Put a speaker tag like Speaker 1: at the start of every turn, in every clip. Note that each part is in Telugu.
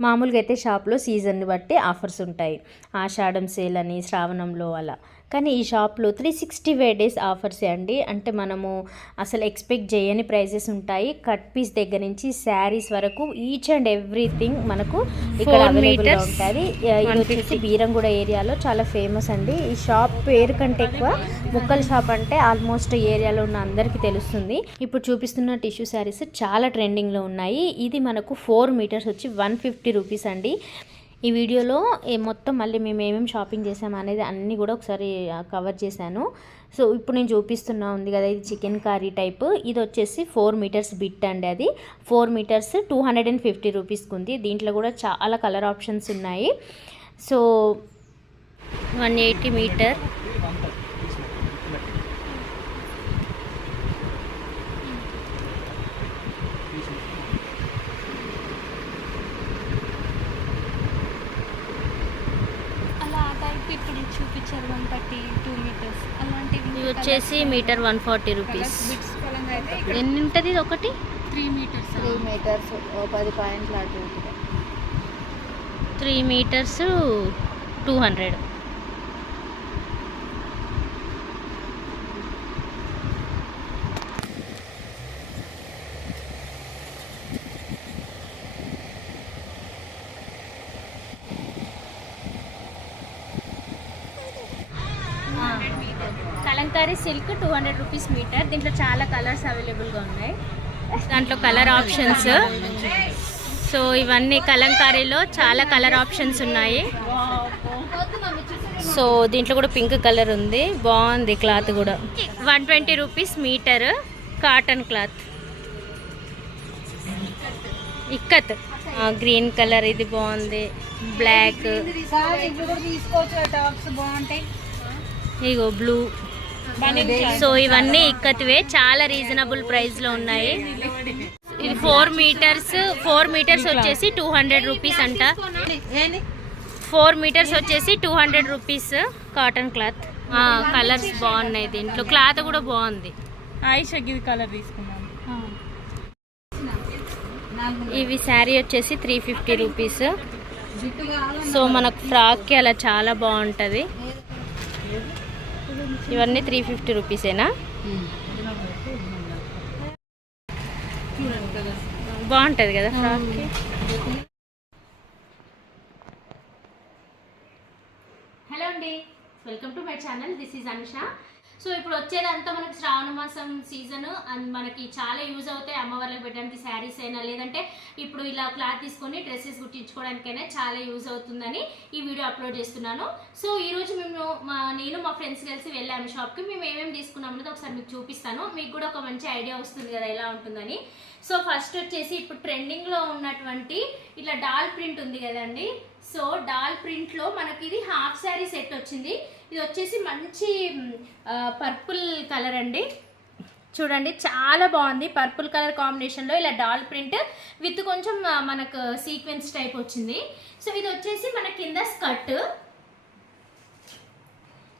Speaker 1: మామూలుగా అయితే షాప్లో సీజన్ని బట్టి ఆఫర్స్ ఉంటాయి. ఆషాఢం సేల్ అని శ్రావణంలో అలా. కానీ ఈ షాప్లో three sixty five days offers అండి. అంటే మనము అసలు ఎక్స్పెక్ట్ చేయని ప్రైజెస్ ఉంటాయి. కట్ పీస్ దగ్గర నుంచి శారీస్ వరకు ఈచ్ అండ్ ఎవ్రీథింగ్ మనకు ఇక్కడ అవైలబుల్గా ఉంటుంది. ఇది వచ్చేసి బీరంగూడ ఏరియాలో చాలా ఫేమస్ అండి. ఈ షాప్ పేరు కంటే ఎక్కువ ముక్కల షాప్ అంటే ఆల్మోస్ట్ ఏరియాలో ఉన్న అందరికీ తెలుస్తుంది. ఇప్పుడు చూపిస్తున్న టిష్యూ శారీస్ చాలా ట్రెండింగ్లో ఉన్నాయి. ఇది మనకు ఫోర్ మీటర్స్ వచ్చి వన్ ఫిఫ్టీ రూపీస్ అండి. ఈ వీడియోలో మొత్తం మళ్ళీ మేము ఏమేమి షాపింగ్ చేసాము అనేది అన్నీ కూడా ఒకసారి కవర్ చేశాను. సో ఇప్పుడు నేను చూపిస్తున్నా ఉంది కదా ఇది చికెన్ కర్రీ టైప్ ఇది వచ్చేసి ఫోర్ మీటర్స్ బిట్ అండి అది. Four metres two hundred and fifty రూపీస్కి ఉంది. దీంట్లో కూడా చాలా కలర్ ఆప్షన్స్ ఉన్నాయి. సో వన్ ఎయిటీ మీటర్
Speaker 2: అలా ఆ టైప్ ఇప్పుడు చూపించారు వన్ థర్టీ టూ మీటర్స్ అలాంటివి
Speaker 1: ఇది వచ్చేసి metre one forty rupees.
Speaker 2: Bits పరంగా అయితే
Speaker 1: ఎన్ని ఉంటుంది ఇది ఒకటి?
Speaker 2: త్రీ మీటర్స్
Speaker 3: త్రీ మీటర్స్ పది పాయింట్లు అటు
Speaker 1: three metres two hundred. Kalamkari silk two hundred rupees metre. దీంట్లో చాలా కలర్స్ అవైలబుల్గా ఉన్నాయి. దాంట్లో కలర్ ఆప్షన్స్. సో ఇవన్నీ కలంకారీలో చాలా కలర్ ఆప్షన్స్ ఉన్నాయి. సో దీంట్లో కూడా పింక్ కలర్ ఉంది. బాగుంది క్లాత్ కూడా. One twenty rupees metre cotton cloth. Ikat. Green colour ఇది బాగుంది. బ్లాక్. ఇగో బ్లూ. సో ఇవన్నీ ఇక్కత్వే. చాలా రీజనబుల్ ప్రైస్లో ఉన్నాయి. ఇది ఫోర్ మీటర్స్ ఫోర్ మీటర్స్ వచ్చేసి టూ హండ్రెడ్ రూపీస్ అంట. ఫోర్ మీటర్స్ వచ్చేసి two hundred rupees cotton cloth colours బాగున్నాయి దీంట్లో. క్లాత్ కూడా బాగుంది.
Speaker 2: కలర్
Speaker 1: ఇవి శారీ వచ్చేసి త్రీ ఫిఫ్టీ రూపీస్ సో మనకు ఫ్రాక్కి అలా చాలా బాగుంటుంది. ఇవన్నీ త్రీ ఫిఫ్టీ రూపీసేనా బాగుంటుంది కదా ఫ్రాక్కి? హలో అండి. Welcome to my channel this is Anusha so ఇప్పుడు వచ్చేదంతా మనకి శ్రావణ మాసం సీజన్ అండ్ మనకి చాలా యూజ్ అవుతాయి అమ్మవార్లకు పెట్టడానికి శారీస్ అయినా లేదంటే ఇప్పుడు ఇలా క్లాత్ తీసుకొని డ్రెస్సెస్ కుట్టించుకోవడానికైనా చాలా యూజ్ అవుతుందని ఈ వీడియో అప్లోడ్ చేస్తున్నాను. సో ఈరోజు మేము మా నేను మా ఫ్రెండ్స్ కలిసి వెళ్ళాము షాప్కి మేము ఏమేమి తీసుకున్నాం అనేది ఒకసారి మీకు చూపిస్తాను. మీకు కూడా ఒక మంచి ఐడియా వస్తుంది కదా ఎలా ఉంటుందని. సో ఫస్ట్ వచ్చేసి ఇప్పుడు ట్రెండింగ్లో ఉన్నటువంటి ఇట్లా డాల్ ప్రింట్ ఉంది కదండి. సో డాల్ ప్రింట్లో మనకి ఇది హాఫ్ శారీ సెట్ వచ్చింది. ఇది వచ్చేసి మంచి పర్పుల్ కలర్ అండి. చూడండి చాలా బాగుంది. పర్పుల్ కలర్ కాంబినేషన్లో ఇలా డాల్ ప్రింట్ విత్ కొంచెం మనకు సీక్వెన్స్ టైప్ వచ్చింది. సో ఇది వచ్చేసి మన కింద స్కర్ట్.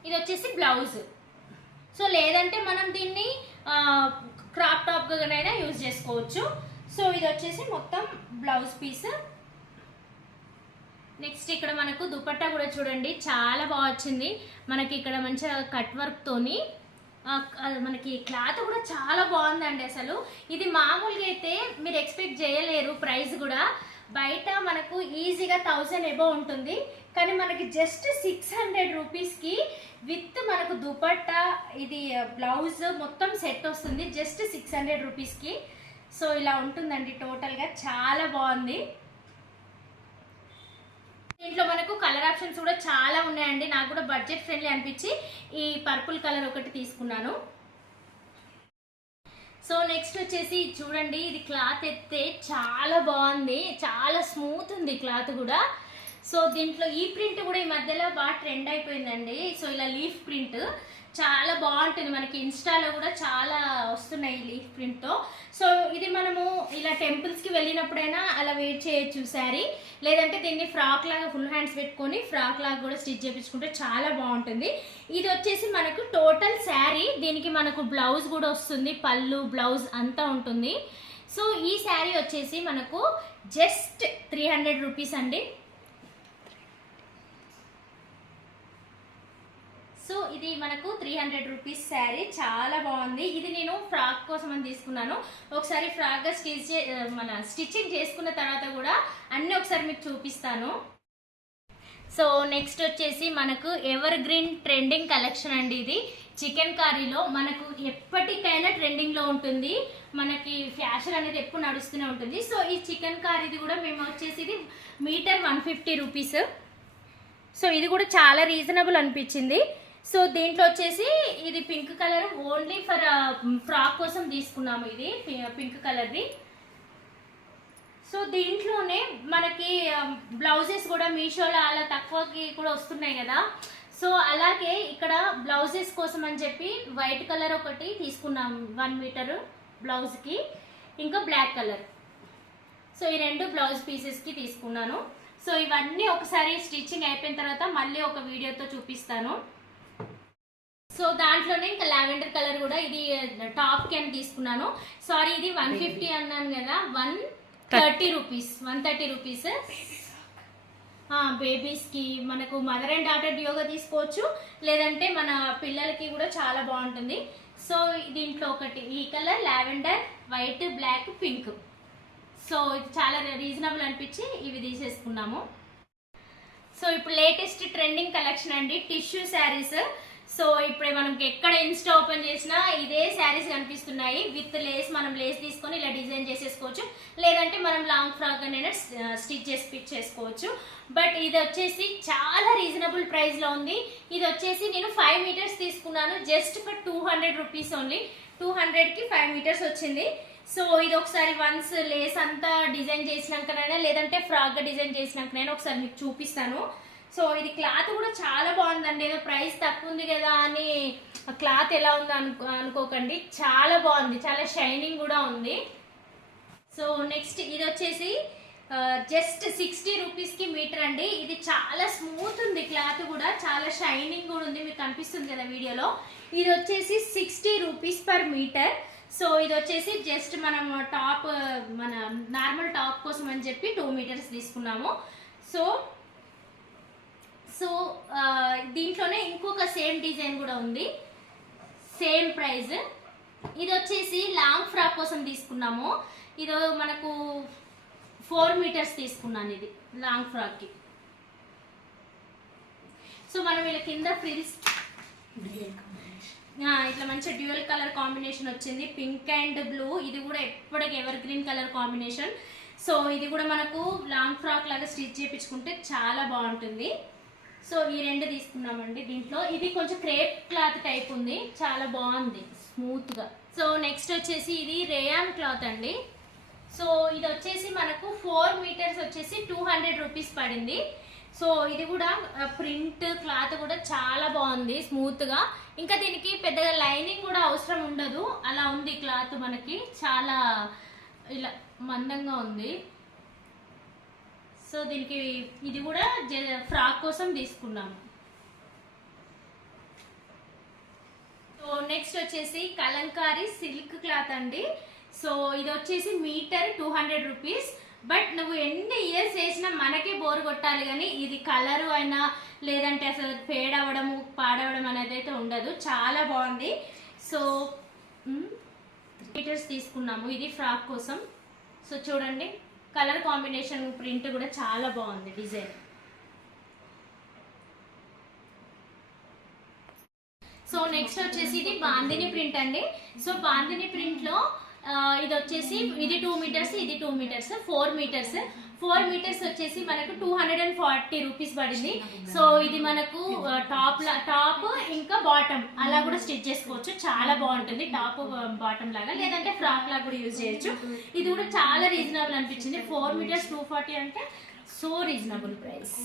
Speaker 1: ఇది వచ్చేసి బ్లౌజ్. సో లేదంటే మనం దీన్ని క్రాప్ టాప్గానైనా యూజ్ చేసుకోవచ్చు. సో ఇది వచ్చేసి మొత్తం బ్లౌజ్ పీస్. నెక్స్ట్ ఇక్కడ మనకు దుపట్టా కూడా చూడండి. చాలా బాగా వచ్చింది. మనకి ఇక్కడ మంచిగా కట్ వర్క్తోని మనకి క్లాత్ కూడా చాలా బాగుందండి అసలు. ఇది మామూలుగా అయితే మీరు ఎక్స్పెక్ట్ చేయలేరు ప్రైస్ కూడా. బయట మనకు ఈజీగా థౌజండ్ ఎబో ఉంటుంది. కానీ మనకి జస్ట్ సిక్స్ హండ్రెడ్ రూపీస్కి విత్ మనకు దుపట్టా ఇది బ్లౌజ్ మొత్తం సెట్ వస్తుంది. జస్ట్ సిక్స్ హండ్రెడ్ రూపీస్కి సో ఇలా ఉంటుందండి టోటల్గా చాలా బాగుంది. దీంట్లో మనకు కలర్ ఆప్షన్స్ కూడా చాలా ఉన్నాయండి. నాకు కూడా బడ్జెట్ ఫ్రెండ్లీ అనిపించి ఈ పర్పుల్ కలర్ ఒకటి తీసుకున్నాను. సో నెక్స్ట్ వచ్చేసి చూడండి ఇది క్లాత్ ఎత్తే చాలా బాగుంది. చాలా స్మూత్ ఉంది క్లాత్ కూడా. సో దీంట్లో ఈ ప్రింట్ కూడా ఈ మధ్యలో బాగా ట్రెండ్ అయిపోయిందండి. సో ఇలా లీఫ్ ప్రింట్. చాలా బాగుంటుంది. మనకి ఇన్స్టాలో కూడా చాలా వస్తున్నాయి లీఫ్ ప్రింట్తో. సో ఇది మనము ఇలా టెంపుల్స్కి వెళ్ళినప్పుడైనా అలా వెయిట్ చేయొచ్చు శారీ. లేదంటే దీన్ని ఫ్రాక్ లాగా ఫుల్ హ్యాండ్స్ పెట్టుకొని ఫ్రాక్ లాగా కూడా స్టిచ్ చేయించుకుంటే చాలా బాగుంటుంది. ఇది వచ్చేసి మనకు టోటల్ శారీ. దీనికి మనకు బ్లౌజ్ కూడా వస్తుంది. పళ్ళు బ్లౌజ్ అంతా ఉంటుంది. సో ఈ శారీ వచ్చేసి మనకు జస్ట్ త్రీ హండ్రెడ్ రూపీస్ అండి. సో ఇది మనకు త్రీ హండ్రెడ్ రూపీస్ శారీ చాలా బాగుంది. ఇది నేను ఫ్రాక్ కోసం అని తీసుకున్నాను. ఒకసారి ఫ్రాక్గా స్టిచ్ చే- మన స్టిచ్చింగ్ చేసుకున్న తర్వాత కూడా అన్నీ ఒకసారి మీకు చూపిస్తాను. సో నెక్స్ట్ వచ్చేసి మనకు ఎవర్ గ్రీన్ ట్రెండింగ్ కలెక్షన్ అండి ఇది. చికెన్ కర్రీలో మనకు ఎప్పటికైనా ట్రెండింగ్లో ఉంటుంది. మనకి ఫ్యాషన్ అనేది ఎప్పుడు నడుస్తూనే ఉంటుంది. సో ఈ చికెన్ కర్రీది కూడా మేము వచ్చేసి ఇది metre one fifty rupees so ఇది కూడా చాలా రీజనబుల్ అనిపించింది. సో దీంట్లో వచ్చేసి ఇది pink colour only for frock కోసం తీసుకున్నాము ఇది పింక్ కలర్ది. సో దీంట్లోనే మనకి బ్లౌజెస్ కూడా మీషోలో అలా తక్కువకి కూడా వస్తున్నాయి కదా. సో అలాగే ఇక్కడ బ్లౌజెస్ కోసం అని చెప్పి వైట్ కలర్ ఒకటి తీసుకున్నాం వన్ మీటర్ బ్లౌజ్కి. ఇంకా బ్లాక్ కలర్. సో ఈ రెండు బ్లౌజ్ పీసెస్కి తీసుకున్నాను. సో ఇవన్నీ ఒకసారి స్టిచ్చింగ్ అయిపోయిన తర్వాత మళ్ళీ ఒక వీడియోతో చూపిస్తాను. సో దాంట్లోనే ఇంకా లావెండర్ కలర్ కూడా ఇది టాప్కి అని తీసుకున్నాను. సారీ ఇది వన్ ఫిఫ్టీ అన్నాను కదా one thirty rupees one thirty rupees బేబీస్కి మనకు మదర్ అండ్ డాటర్ యోగా తీసుకోవచ్చు లేదంటే మన పిల్లలకి కూడా చాలా బాగుంటుంది. సో దీంట్లో ఒకటి ఈ colour lavender white black pink. So ఇది చాలా రీజనబుల్ అనిపించి ఇవి తీసేసుకున్నాము. సో ఇప్పుడు లేటెస్ట్ ట్రెండింగ్ కలెక్షన్ అండి టిష్యూ శారీస్ సో ఇప్పుడే మనకి ఎక్కడ ఇన్స్టా ఓపెన్ చేసినా ఇదే శారీస్ కనిపిస్తున్నాయి. విత్ లేస్ మనం లేస్ తీసుకొని ఇలా డిజైన్ చేసేసుకోవచ్చు. లేదంటే మనం లాంగ్ ఫ్రాక్ అనేది స్టిచ్ చేసి చేసుకోవచ్చు. బట్ ఇది వచ్చేసి చాలా రీజనబుల్ ప్రైస్లో ఉంది. ఇది వచ్చేసి నేను ఫైవ్ మీటర్స్ తీసుకున్నాను. Just for two hundred rupees only. Two హండ్రెడ్కి ఫైవ్ మీటర్స్ వచ్చింది. సో ఇది ఒకసారి వన్స్ లేస్ అంతా డిజైన్ చేసినాకనైనా లేదంటే ఫ్రాక్గా డిజైన్ చేసినాకనైనా ఒకసారి మీకు చూపిస్తాను. సో ఇది క్లాత్ కూడా చాలా బాగుందండి. ఏదో ప్రైస్ తక్కువ ఉంది కదా అని క్లాత్ ఎలా ఉంది అనుకో అనుకోకండి. చాలా బాగుంది. చాలా షైనింగ్ కూడా ఉంది. సో నెక్స్ట్ ఇది వచ్చేసి జస్ట్ సిక్స్టీ రూపీస్కి మీటర్ అండి. ఇది చాలా స్మూత్ ఉంది క్లాత్ కూడా. చాలా షైనింగ్ కూడా ఉంది. మీకు కనిపిస్తుంది కదా వీడియోలో. ఇది వచ్చేసి sixty rupees per metre. So ఇది వచ్చేసి జస్ట్ మనం టాప్ మన నార్మల్ టాప్ కోసం అని చెప్పి టూ మీటర్స్ తీసుకున్నాము. సో సో దీంట్లోనే ఇంకొక సేమ్ డిజైన్ కూడా ఉంది. సేమ్ ప్రైస్ ఇది వచ్చేసి లాంగ్ ఫ్రాక్ కోసం తీసుకున్నాము. ఇది మనకు ఫోర్ మీటర్స్ తీసుకున్నాను ఇది లాంగ్ ఫ్రాక్కి సో మనం ఇలా కింద ఫ్రిల్స్ ఇట్లా మంచి డ్యూయల్ కలర్ కాంబినేషన్ వచ్చింది. పింక్ అండ్ బ్లూ ఇది కూడా ఎప్పటికి evergreen colour combination so ఇది కూడా మనకు లాంగ్ ఫ్రాక్ లాగా స్టిచ్ చేయించుకుంటే చాలా బాగుంటుంది. సో ఈ రెండు తీసుకున్నామండి దీంట్లో. ఇది కొంచెం క్రేప్ క్లాత్ టైప్ ఉంది. చాలా బాగుంది. స్మూత్గా. సో నెక్స్ట్ వచ్చేసి ఇది రేయాన్ క్లాత్ అండి. సో ఇది వచ్చేసి మనకు ఫోర్ మీటర్స్ వచ్చేసి టూ హండ్రెడ్ రూపీస్ పడింది. సో ఇది కూడా ప్రింట్ క్లాత్ కూడా చాలా బాగుంది స్మూత్గా. ఇంకా దీనికి పెద్దగా లైనింగ్ కూడా అవసరం ఉండదు. అలా ఉంది క్లాత్ మనకి. చాలా ఇలా మందంగా ఉంది. సో దీనికి ఇది కూడా జ- ఫ్రాక్ కోసం తీసుకున్నాము. సో నెక్స్ట్ వచ్చేసి కలంకారీ సిల్క్ క్లాత్ అండి. సో ఇది వచ్చేసి metre two hundred rupees. But నువ్వు ఎన్ని ఇయర్స్ వేసినా మనకే బోర్ కొట్టాలి కానీ ఇది కలరు అయినా లేదంటే అసలు ఫేడ్ అవ్వడము పాడవడం అనేది అయితే ఉండదు. చాలా బాగుంది. సో మీటర్స్ తీసుకున్నాము. ఇది ఫ్రాక్ కోసం. సో చూడండి. కలర్ కాంబినేషన్ ప్రింట్ కూడా చాలా బాగుంది డిజైన్. సో నెక్స్ట్ వచ్చేసి ఇది బాందిని ప్రింట్ అండి. సో బాందిని ప్రింట్లో ఇది వచ్చేసి ఇది టూ మీటర్స్ ఇది two metres four metres four metres వచ్చేసి మనకు two hundred and forty rupees పడింది. సో ఇది మనకు టాప్ టాప్ ఇంకా బాటమ్ అలా కూడా స్టిచ్ చేసుకోవచ్చు. చాలా బాగుంటుంది టాప్ బాటమ్ లాగా. లేదంటే ఫ్రాక్ లాగా కూడా యూజ్ చేయొచ్చు. ఇది కూడా చాలా రీజనబుల్ అనిపించింది. ఫోర్ మీటర్స్ టూ ఫార్టీ అంటే so reasonable price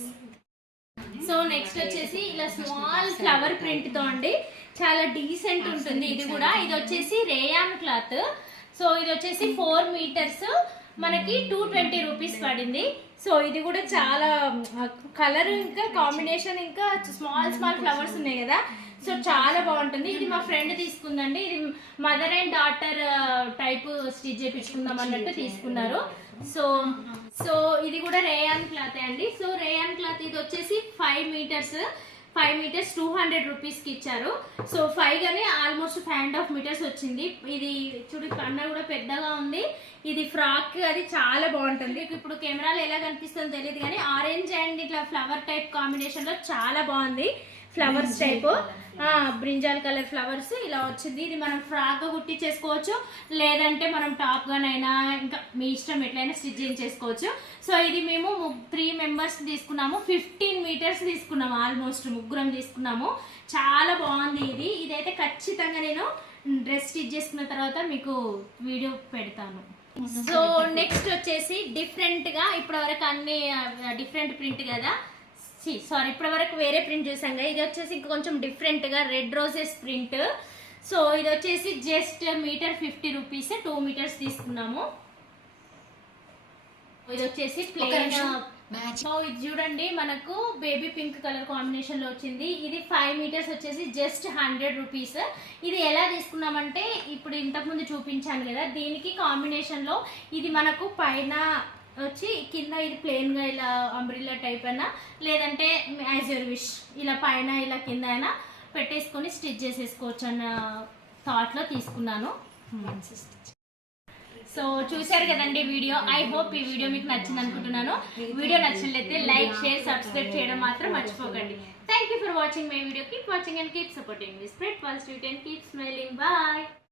Speaker 1: so next వచ్చేసి ఇలా స్మాల్ ఫ్లవర్ ప్రింట్తో అండి. చాలా డీసెంట్ ఉంటుంది. ఇది కూడా. ఇది వచ్చేసి రేయాన్ క్లాత్. సో ఇది వచ్చేసి ఫోర్ మీటర్స్ మనకి టూ ట్వంటీ రూపీస్ పడింది. సో ఇది కూడా చాలా కలర్ ఇంకా కాంబినేషన్ ఇంకా స్మాల్ స్మాల్ ఫ్లవర్స్ ఉన్నాయి కదా. సో చాలా బాగుంటుంది. ఇది మా ఫ్రెండ్ తీసుకుందండి. ఇది mother and daughter type stitch చేయించుకుందాం అన్నట్టు తీసుకున్నారు. సో సో ఇది కూడా రేయాన్ క్లాత్ అండి. సో రేయాన్ క్లాత్ ఇది వచ్చేసి five metres five metres two hundred రూపీస్కి ఇచ్చారు. సో ఫైవ్ గానే almost five and half metres వచ్చింది. ఇది చూడు కన్న కూడా పెద్దగా ఉంది. ఇది ఫ్రాక్ అది చాలా బాగుంటుంది. ఇప్పుడు కెమెరాలో ఎలా కనిపిస్తుందో తెలియదు కానీ ఆరెంజ్ అండ్ ఇట్లా ఫ్లవర్ టైప్ కాంబినేషన్లో చాలా బాగుంది. Flowers type. Brinjal colour flowers ఇలా వచ్చింది. ఇది మనం ఫ్రాక్గా కుట్టి చేసుకోవచ్చు. లేదంటే మనం టాప్ గానైనా ఇంకా మీ ఇష్టం ఎట్లయినా స్టిచ్ చేసుకోవచ్చు సో ఇది మేము త్రీ మెంబర్స్ తీసుకున్నాము. ఫిఫ్టీన్ మీటర్స్ తీసుకున్నాము ఆల్మోస్ట్ ముగ్గురం తీసుకున్నాము. చాలా బాగుంది ఇది. ఇదైతే ఖచ్చితంగా నేను డ్రెస్ స్టిచ్ చేసుకున్న తర్వాత మీకు వీడియో పెడతాను. సో నెక్స్ట్ వచ్చేసి డిఫరెంట్గా ఇప్పటి వరకు అన్ని డిఫరెంట్ ప్రింట్ కదా. సారీ ఇప్పటి వరకు వేరే ప్రింట్ చూసాం కదా ఇది వచ్చేసి ఇంకా కొంచెం డిఫరెంట్గా రెడ్ రోజెస్ ప్రింట్ సో ఇది వచ్చేసి just metre fifty rupees two metres తీసుకున్నాము. ఇది వచ్చేసి ప్లెయిన్ సో ఇది చూడండి మనకు బేబీ పింక్ కలర్ కాంబినేషన్లో వచ్చింది. ఇది ఫైవ్ మీటర్స్ వచ్చేసి జస్ట్ హండ్రెడ్ రూపీస్ ఇది ఎలా తీసుకున్నామంటే ఇప్పుడు ఇంతకు ముందు చూపించాను కదా దీనికి కాంబినేషన్లో ఇది మనకు పైన వచ్చి కింద ఇది ప్లెయిన్గా ఇలా అంబ్రిల్లా టైప్ అయినా లేదంటే యాజ్ యువర్ విష్ ఇలా పైన ఇలా కింద అయినా పెట్టేసుకొని స్టిచ్ చేసేసుకోవచ్చు అన్న థాట్లో తీసుకున్నాను. సో చూశారు కదండి వీడియో. ఐ హోప్ ఈ వీడియో మీకు నచ్చింది అనుకుంటున్నాను. వీడియో నచ్చినట్లయితే లైక్ షేర్ సబ్స్క్రైబ్ చేయడం మాత్రం మర్చిపోకండి. Thank you for watching my video keep watching and keep supporting me spread positivity and keep smiling bye